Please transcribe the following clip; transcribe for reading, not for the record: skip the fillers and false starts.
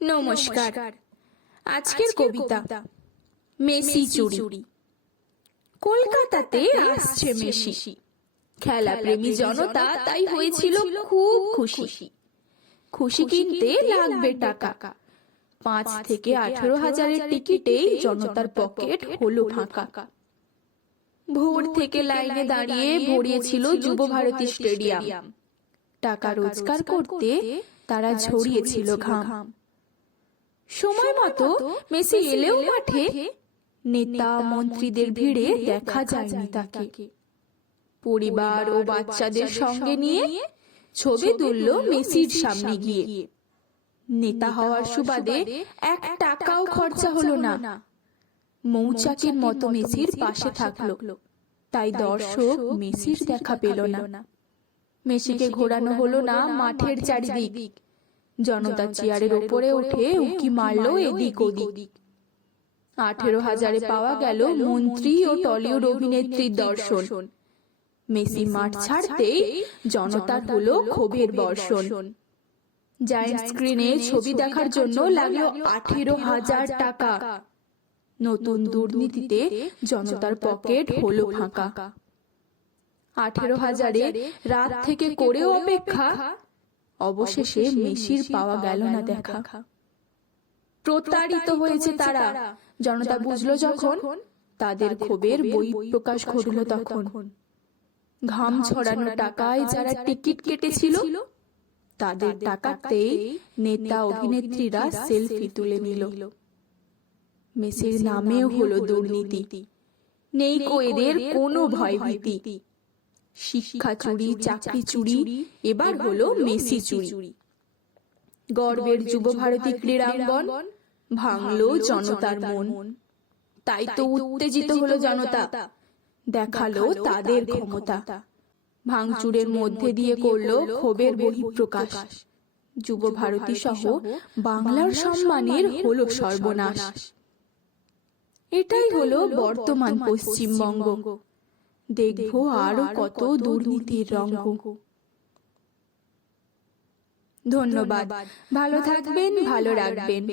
নমস্কার। আজকের কবিতা মেসি চুরি। কলকাতাতে আসছে মেসি, খেলা প্রেমী জনতা তাই হয়েছিল খুব খুশি। খুশি কিনতে লাগবে টাকা, 5 থেকে 18 হাজারের টিকিটেই জনতার পকেট হলো ফাঁকা। ভোর থেকে লাইনে দাঁড়িয়ে ভরিয়েছিল যুব ভারতী স্টেডিয়াম। টাকা রোজগার করতে তারা ঝরিয়েছিল ঘাম। সময় মতো মেসি এলেও মাঠে নেতা মন্ত্রীদের ভিড়ে দেখা যায়নি তাকে। পরিবার ও বাচ্চাদের সঙ্গে নিয়ে ছবি তুলল মেসির সামনে গিয়ে। নেতা হওয়ার সুবাদে 1 টাকাও খরচা হলো না। মৌচাকের মতো মেসির পাশে থাকলো, তাই দর্শক মেসির দেখা পেল না। মেসিকে ঘোরানো হলো না মাঠের চারিদিক। জনতা চেয়ারের উপরে উঠে উকি মারলো এদিক ওদিক। 18 হাজারে পাওয়া গেল মন্ত্রী ও টলিউড অভিনেত্রীর দর্শন। মেসি মাঠ ছাড়তেই জনতার হলো ক্ষোভের বর্ষণ। জায়ান্ট স্ক্রিনে ছবি দেখার জন্য লাগলো 18 হাজার টাকা। নতুন দুর্নীতিতে জনতার পকেট হলো ফাঁকা। 18 হাজারে রাত থেকে করেও অপেক্ষা, অবশেষে মেসির পাওয়া গেল না দেখা। প্রতারিত হয়েছে তারা, জনতা বুঝলো যখন, তাদের ক্ষোভের বই প্রকাশ ঘটল তখন। ঘাম ছড়ানো টাকায় যারা টিকিট কেটেছিল, তাদের টাকাতেই নেতা অভিনেত্রীরা সেলফি তুলে নিল। মেসির নামেও হলো দুর্নীতি, নেই কো এদের কোনো ভয়ভীতি। শিক্ষা চুরি, চাকরি চুরি, এবার হলো মেসি চুরি। গর্বের যুব ভারতী ক্রীড়াঙ্গন ভাঙলো জনতার মন। তাই তো উত্তেজিত হলো জনতা, দেখালো তাদের ক্ষমতা। ভাঙচুরের মধ্যে দিয়ে করলো ক্ষোভের বহিঃপ্রকাশ। যুব ভারতী সহ বাংলার সম্মানের হলো সর্বনাশ। এটাই হলো বর্তমান পশ্চিমবঙ্গ। দেখবো আরো কত দুর্নীতির রঙ্গ। ধন্যবাদ। ভালো থাকবেন, ভালো রাখবেন।